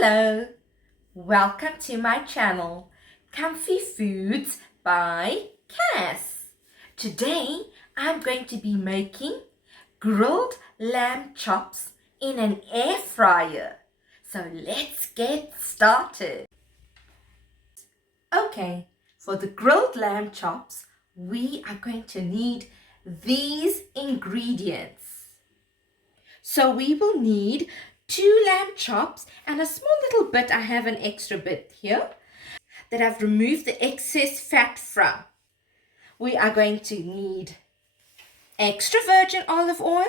Hello, welcome to my channel, Comfy Foods by Cass. Today I'm going to be making grilled lamb chops in an air fryer. So let's get started. Okay, for the grilled lamb chops, we are going to need these ingredients. So we will need 2 lamb chops and a small little bit. I have an extra bit here that I've removed the excess fat from. We are going to need extra virgin olive oil,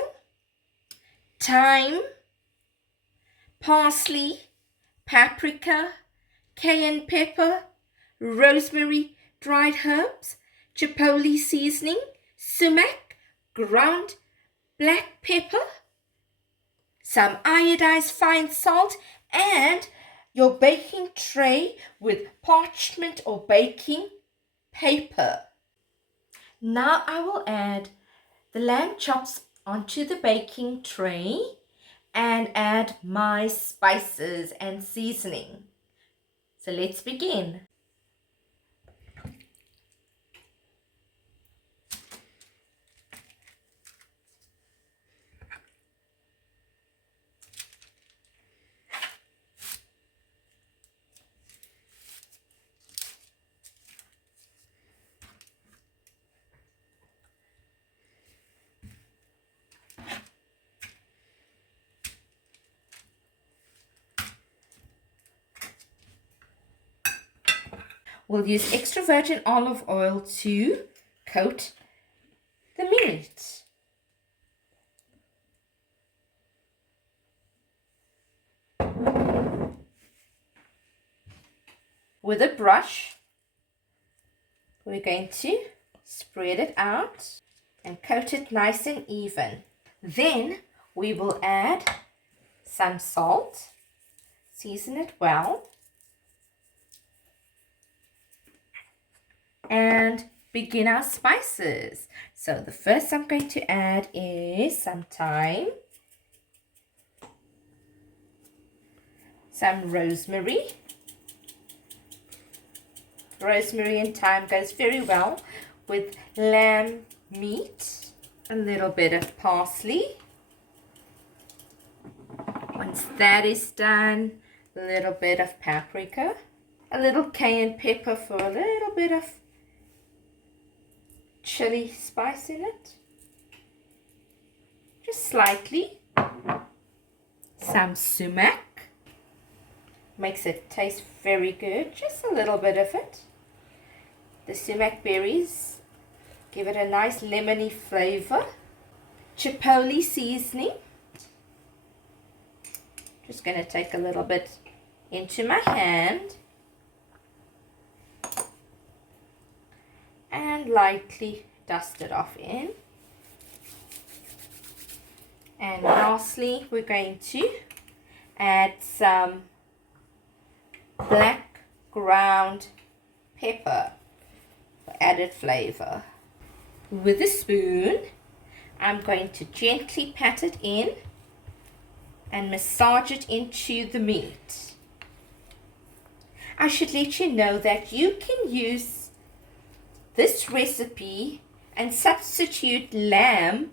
thyme, parsley, paprika, cayenne pepper, rosemary, dried herbs, chipotle seasoning, sumac, ground black pepper, some iodized fine salt, and your baking tray with parchment or baking paper. Now I will add the lamb chops onto the baking tray and add my spices and seasoning. So let's begin. We'll use extra virgin olive oil to coat the meat. With a brush, we're going to spread it out and coat it nice and even. Then we will add some salt, season it well, and begin our spices. So the first I'm going to add is some thyme, some rosemary. Rosemary and thyme goes very well with lamb meat. A little bit of parsley. Once that is done, a little bit of paprika, a little cayenne pepper for a little bit of chili spice in it, just slightly. Some sumac, makes it taste very good, just a little bit of it. The sumac berries give it a nice lemony flavor. Chipotle seasoning, just going to take a little bit into my hand and lightly dust it off in. And lastly, we're going to add some black ground pepper for added flavor. With a spoon, I'm going to gently pat it in and massage it into the meat. I should let you know that you can use this recipe and substitute lamb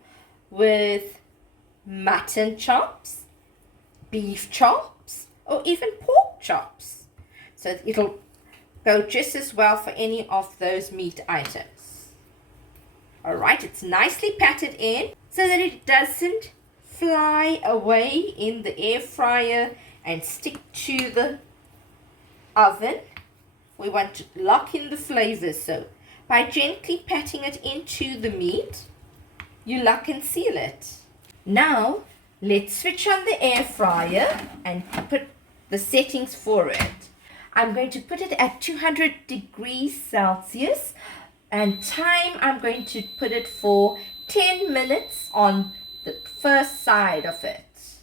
with mutton chops, beef chops, or even pork chops. So it'll go just as well for any of those meat items. Alright, it's nicely patted in so that it doesn't fly away in the air fryer and stick to the oven. We want to lock in the flavors, so by gently patting it into the meat, you lock and seal it. Now, let's switch on the air fryer and put the settings for it. I'm going to put it at 200 degrees Celsius, and time I'm going to put it for 10 minutes on the first side of it.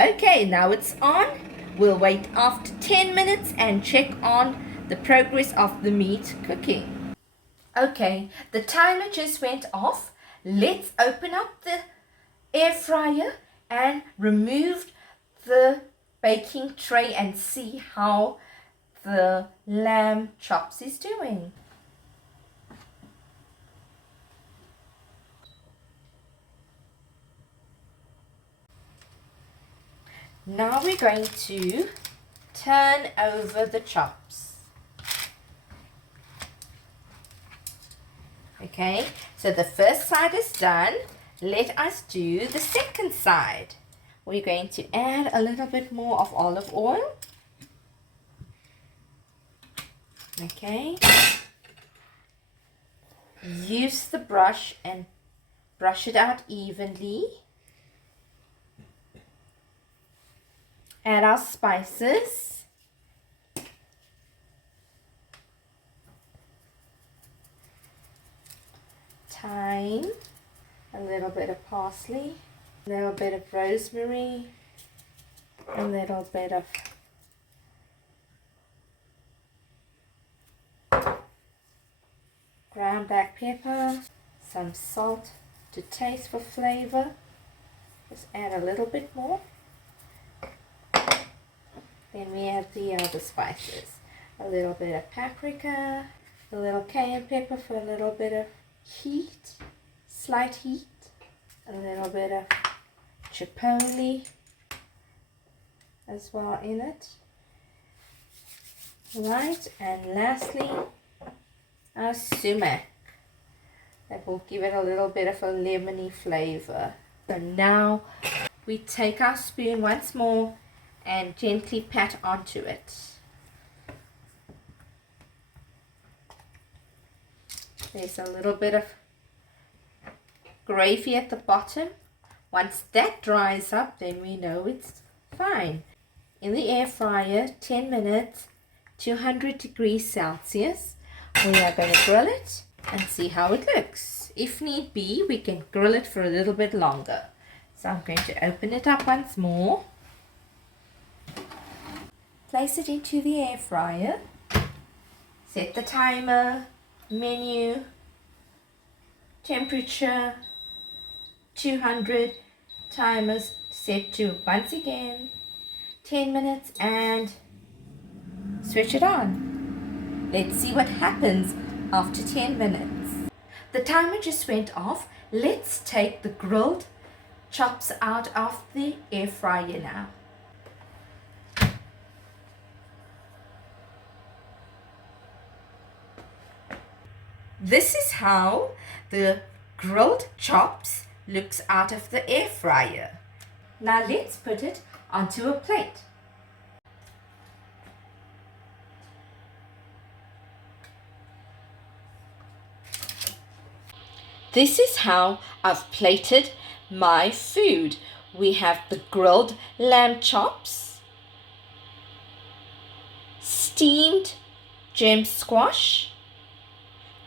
Okay, now it's on. We'll wait after 10 minutes and check on the progress of the meat cooking. Okay, the timer just went off. Let's open up the air fryer and remove the baking tray and see how the lamb chops is doing. Now we're going to turn over the chops. Okay, so the first side is done. Let us do the second side. We're going to add a little bit more of olive oil. Okay. Use the brush and brush it out evenly. Add our spices. Thyme, a little bit of parsley, a little bit of rosemary, a little bit of ground black pepper, some salt to taste for flavor. Just add a little bit more. Then we add the other spices. A little bit of paprika, a little cayenne pepper for a little bit of heat, slight heat, a little bit of chipotle as well in it. Right, and lastly, our sumac. That will give it a little bit of a lemony flavor. So now we take our spoon once more and gently pat onto it. There's a little bit of gravy at the bottom. Once that dries up, then we know it's fine. In the air fryer, 10 minutes, 200 degrees Celsius. We are going to grill it and see how it looks. If need be, we can grill it for a little bit longer. So I'm going to open it up once more. Place it into the air fryer. Set the timer, menu, temperature, 200, timers set to once again 10 minutes and switch it on. Let's see what happens after 10 minutes. The timer just went off. Let's take the grilled chops out of the air fryer now. This is how the grilled chops looks out of the air fryer. Now let's put it onto a plate. This is how I've plated my food. We have the grilled lamb chops, steamed gem squash,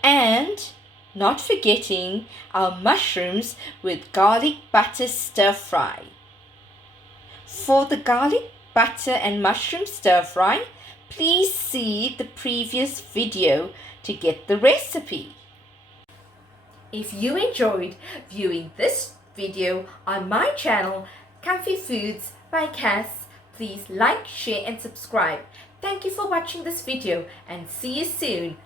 and not forgetting our mushrooms with garlic butter stir fry. For the garlic butter and mushroom stir fry, please see the previous video to get the recipe. If you enjoyed viewing this video on my channel, Comfy Foods by Cass, please like, share and subscribe. Thank you for watching this video and see you soon.